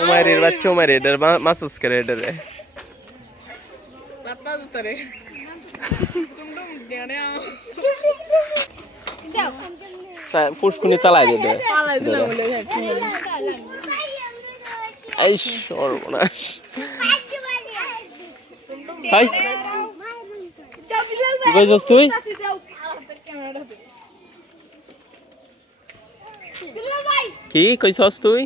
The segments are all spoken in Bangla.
উমাইরের বাচ্চা উমাইরে এটার মাসুস করে এটারে ফুসকুনি চালাই দে এই সর্বনাশ হাই কি কইছস তুই কি কইছস তুই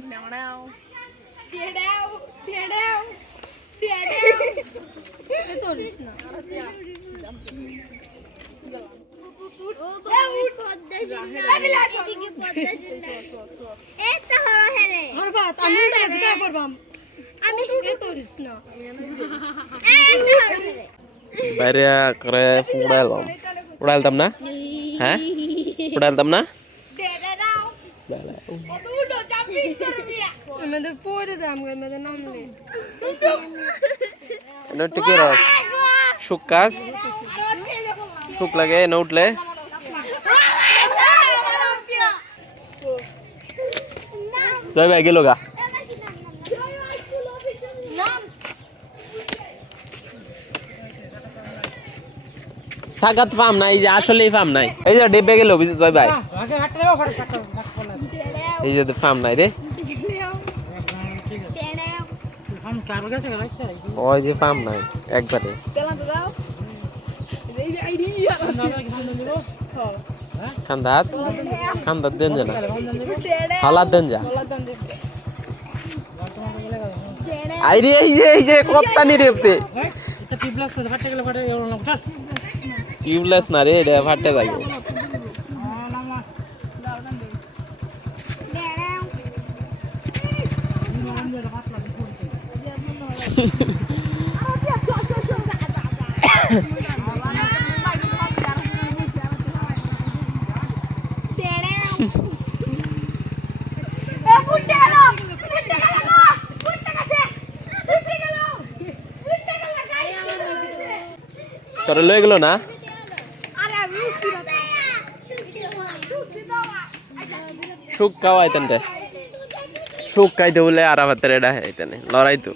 বাইরে করে উড়াইলাম না হ্যাঁ উড়াইলাম না সুখ কাজ সুখ লাগে না উঠলে জয় ভাই গেল গা সাগাত ফার্ম নাই যে আসলেই ফার্ম নাই এই যে ডেবে গেল জয় ভাই এই যে ফার্ম নাই রে ওই যে ফার্ম নাই একবারে খান্দাত খান্দাত দেন না হালাত দেন যা আইরে এই যে কত্তা নি রেপছে টিউবলেস না রে এটা ফাটে যাইবো তোরে লয়ে গেল না সুখ খাওয়াইতেন সুখ খাইতে বলে আর আবার এটা লড়াই তো